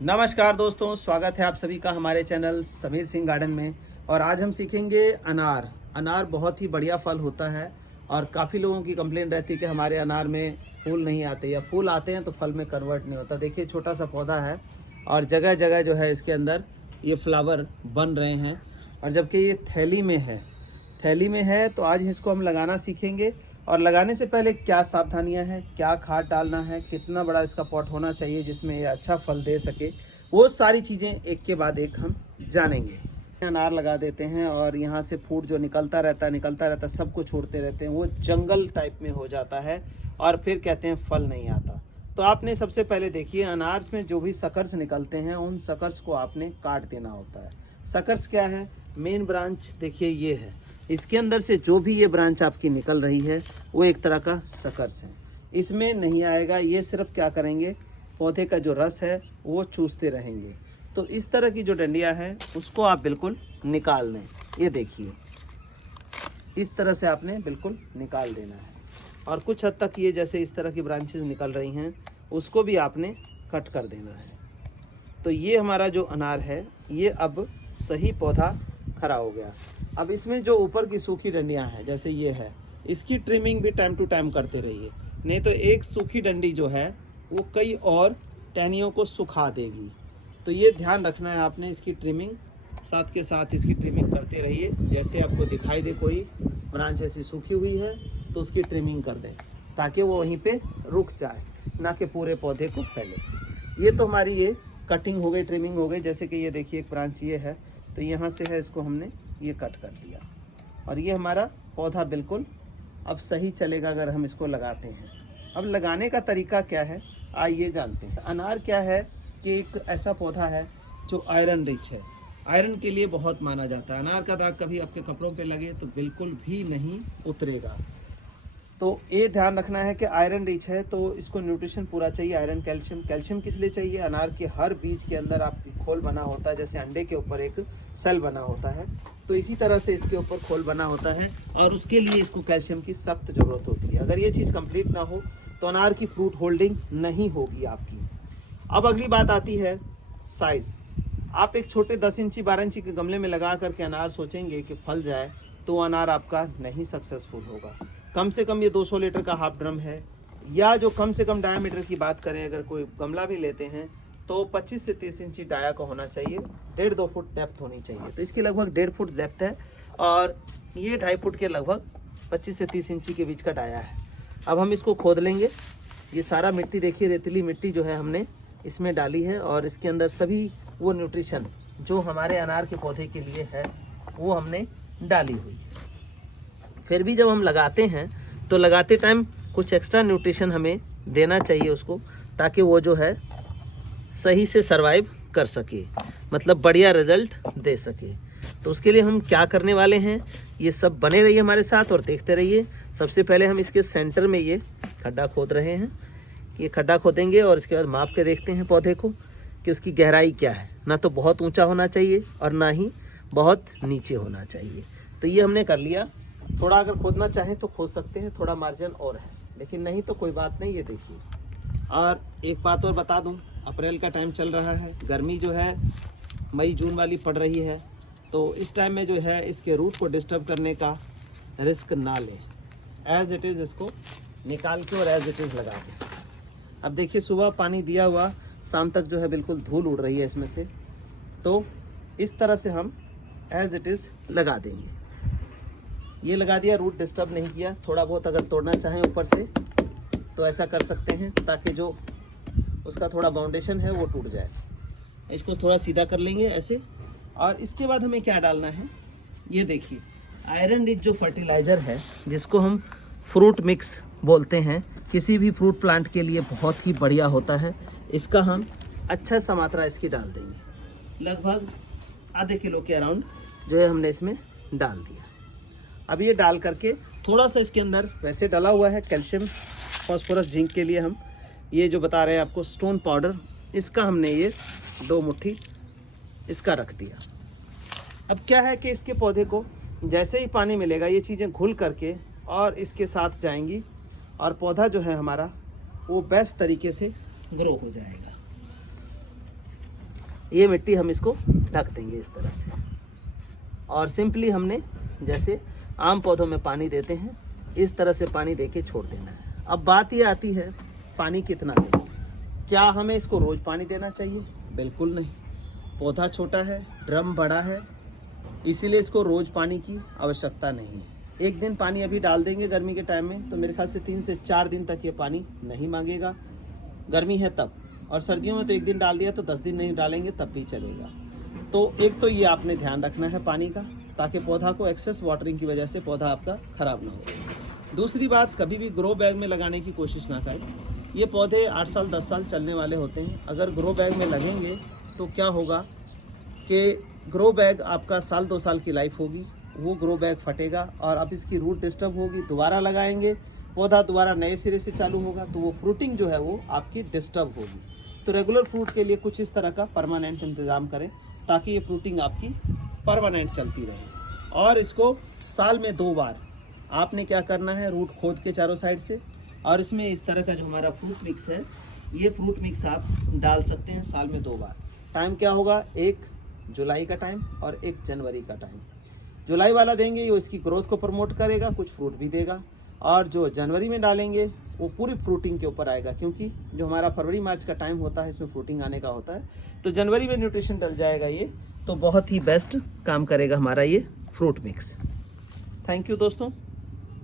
नमस्कार दोस्तों, स्वागत है आप सभी का हमारे चैनल समीर सिंह गार्डन में। और आज हम सीखेंगे अनार। अनार बहुत ही बढ़िया फल होता है और काफ़ी लोगों की कंप्लेंट रहती है कि हमारे अनार में फूल नहीं आते या फूल आते हैं तो फल में कन्वर्ट नहीं होता। देखिए छोटा सा पौधा है और जगह जगह जो है इसके अंदर ये फ्लावर बन रहे हैं। और जबकि ये थैली में है तो आज इसको हम लगाना सीखेंगे। और लगाने से पहले क्या सावधानियां हैं, क्या खाद डालना है, कितना बड़ा इसका पॉट होना चाहिए जिसमें ये अच्छा फल दे सके, वो सारी चीज़ें एक के बाद एक हम जानेंगे। अनार लगा देते हैं और यहाँ से फूट जो निकलता रहता है, सबको छोड़ते रहते हैं, वो जंगल टाइप में हो जाता है और फिर कहते हैं फल नहीं आता। तो आपने सबसे पहले देखिए अनार में जो भी सकर्स निकलते हैं उन सकर्स को आपने काट देना होता है। सकर्स क्या है? मेन ब्रांच देखिए ये है, इसके अंदर से जो भी ये ब्रांच आपकी निकल रही है वो एक तरह का सकर्स है, इसमें नहीं आएगा। ये सिर्फ क्या करेंगे, पौधे का जो रस है वो चूसते रहेंगे। तो इस तरह की जो डंडियाँ हैं उसको आप बिल्कुल निकाल दें। ये देखिए इस तरह से आपने बिल्कुल निकाल देना है। और कुछ हद तक ये जैसे इस तरह की ब्रांचेस निकल रही हैं उसको भी आपने कट कर देना है। तो ये हमारा जो अनार है ये अब सही पौधा खड़ा हो गया। अब इसमें जो ऊपर की सूखी डंडियां हैं जैसे ये है, इसकी ट्रिमिंग भी टाइम टू टाइम करते रहिए, नहीं तो एक सूखी डंडी जो है वो कई और टहनियों को सुखा देगी। तो ये ध्यान रखना है आपने, इसकी ट्रिमिंग साथ के साथ इसकी ट्रिमिंग करते रहिए। जैसे आपको दिखाई दे कोई ब्रांच ऐसी सूखी हुई है तो उसकी ट्रिमिंग कर दें ताकि वो वहीं पे रुक जाए, ना कि पूरे पौधे को फैले। ये तो हमारी ये कटिंग हो गई, ट्रिमिंग हो गई। जैसे कि ये देखिए एक ब्रांच ये है तो यहाँ से है, इसको हमने ये कट कर दिया और ये हमारा पौधा बिल्कुल अब सही चलेगा अगर हम इसको लगाते हैं। अब लगाने का तरीका क्या है आइए जानते हैं। अनार क्या है कि एक ऐसा पौधा है जो आयरन रिच है, आयरन के लिए बहुत माना जाता है। अनार का दाग कभी आपके कपड़ों पे लगे तो बिल्कुल भी नहीं उतरेगा। तो ये ध्यान रखना है कि आयरन रिच है तो इसको न्यूट्रिशन पूरा चाहिए। Iron, calcium. कैल्शियम किस लिए चाहिए? अनार के हर बीज के अंदर आपकी खोल बना होता है, जैसे अंडे के ऊपर एक सेल बना होता है तो इसी तरह से इसके ऊपर खोल बना होता है और उसके लिए इसको कैल्शियम की सख्त ज़रूरत होती है। अगर ये चीज़ कंप्लीट ना हो तो अनार की फ्रूट होल्डिंग नहीं होगी आपकी। अब अगली बात आती है साइज़। आप एक छोटे 10 इंची 12 इंची के गमले में लगा करके अनार सोचेंगे कि फल जाए तो अनार आपका नहीं सक्सेसफुल होगा। कम से कम ये 200 लीटर का हाफ ड्रम है, या जो कम से कम डायामीटर की बात करें अगर कोई गमला भी लेते हैं तो 25 से 30 इंची डाया का होना चाहिए, 1.5-2 फुट डेप्थ होनी चाहिए। तो इसकी लगभग 1.5 फुट डेप्थ है और ये 2.5 फुट के लगभग 25 से 30 इंची के बीच का डाया है। अब हम इसको खोद लेंगे। ये सारा मिट्टी देखिए, रेतीली मिट्टी जो है हमने इसमें डाली है और इसके अंदर सभी वो न्यूट्रिशन जो हमारे अनार के पौधे के लिए है वो हमने डाली हुई है। फिर भी जब हम लगाते हैं तो लगाते टाइम कुछ एक्स्ट्रा न्यूट्रिशन हमें देना चाहिए उसको, ताकि वो जो है सही से सरवाइव कर सके, मतलब बढ़िया रिजल्ट दे सके। तो उसके लिए हम क्या करने वाले हैं, ये सब बने रहिए हमारे साथ और देखते रहिए। सबसे पहले हम इसके सेंटर में ये खड्डा खोद रहे हैं। ये खड्डा खोदेंगे और इसके बाद माप के देखते हैं पौधे को कि उसकी गहराई क्या है। ना तो बहुत ऊंचा होना चाहिए और ना ही बहुत नीचे होना चाहिए। तो ये हमने कर लिया। थोड़ा अगर खोदना चाहें तो खोद सकते हैं, थोड़ा मार्जिन और है, लेकिन नहीं तो कोई बात नहीं। ये देखिए, और एक बात और बता दूं, अप्रैल का टाइम चल रहा है, गर्मी जो है मई जून वाली पड़ रही है, तो इस टाइम में जो है इसके रूट को डिस्टर्ब करने का रिस्क ना लें। एज इट इज़ इसको निकाल के और एज इट इज़ लगा दें। अब देखिए सुबह पानी दिया हुआ, शाम तक जो है बिल्कुल धूल उड़ रही है इसमें से, तो इस तरह से हम एज इट इज़ लगा देंगे। ये लगा दिया, रूट डिस्टर्ब नहीं किया। थोड़ा बहुत अगर तोड़ना चाहें ऊपर से तो ऐसा कर सकते हैं ताकि जो उसका थोड़ा बाउंडेशन है वो टूट जाए। इसको थोड़ा सीधा कर लेंगे ऐसे। और इसके बाद हमें क्या डालना है, ये देखिए आयरन रिच जो फर्टिलाइज़र है जिसको हम फ्रूट मिक्स बोलते हैं, किसी भी फ्रूट प्लांट के लिए बहुत ही बढ़िया होता है। इसका हम अच्छा सा मात्रा इसकी डाल देंगे, लगभग आधे किलो के अराउंड जो है हमने इसमें डाल दिया। अब ये डाल करके थोड़ा सा इसके अंदर वैसे डाला हुआ है कैल्शियम, फास्फोरस, जिंक के लिए हम ये जो बता रहे हैं आपको स्टोन पाउडर, इसका हमने ये 2 मुट्ठी इसका रख दिया। अब क्या है कि इसके पौधे को जैसे ही पानी मिलेगा ये चीज़ें घुल करके और इसके साथ जाएंगी और पौधा जो है हमारा वो बेस्ट तरीके से ग्रो हो जाएगा। ये मिट्टी हम इसको ढक देंगे इस तरह से, और सिंपली हमने जैसे आम पौधों में पानी देते हैं इस तरह से पानी देके छोड़ देना है। अब बात ये आती है पानी कितना दें। क्या हमें इसको रोज़ पानी देना चाहिए? बिल्कुल नहीं। पौधा छोटा है, ड्रम बड़ा है, इसीलिए इसको रोज़ पानी की आवश्यकता नहीं है। एक दिन पानी अभी डाल देंगे गर्मी के टाइम में तो मेरे ख्याल से 3 से 4 दिन तक ये पानी नहीं मांगेगा, गर्मी है तब। और सर्दियों में तो एक दिन डाल दिया तो 10 दिन नहीं डालेंगे तब भी चलेगा। तो एक तो ये आपने ध्यान रखना है पानी का, ताकि पौधा को एक्सेस वाटरिंग की वजह से पौधा आपका ख़राब ना हो। दूसरी बात, कभी भी ग्रो बैग में लगाने की कोशिश ना करें। ये पौधे 8 साल 10 साल चलने वाले होते हैं। अगर ग्रो बैग में लगेंगे तो क्या होगा कि ग्रो बैग आपका साल 2 साल की लाइफ होगी, वो ग्रो बैग फटेगा और अब इसकी रूट डिस्टर्ब होगी। दोबारा लगाएंगे, पौधा दोबारा नए सिरे से चालू होगा तो वो फ्रूटिंग जो है वो आपकी डिस्टर्ब होगी। तो रेगुलर फ्रूट के लिए कुछ इस तरह का परमानेंट इंतज़ाम करें ताकि ये फ्रूटिंग आपकी परमानेंट चलती रहे। और इसको साल में 2 बार आपने क्या करना है, रूट खोद के चारों साइड से, और इसमें इस तरह का जो हमारा फ्रूट मिक्स है, ये फ्रूट मिक्स आप डाल सकते हैं साल में 2 बार। टाइम क्या होगा, 1 जुलाई का टाइम और 1 जनवरी का टाइम। जुलाई वाला देंगे वो इसकी ग्रोथ को प्रमोट करेगा, कुछ फ्रूट भी देगा, और जो जनवरी में डालेंगे वो पूरी फ्रूटिंग के ऊपर आएगा, क्योंकि जो हमारा फरवरी मार्च का टाइम होता है इसमें फ्रूटिंग आने का होता है। तो जनवरी में न्यूट्रिशन डल जाएगा ये, तो बहुत ही बेस्ट काम करेगा हमारा ये फ्रूट मिक्स। थैंक यू दोस्तों।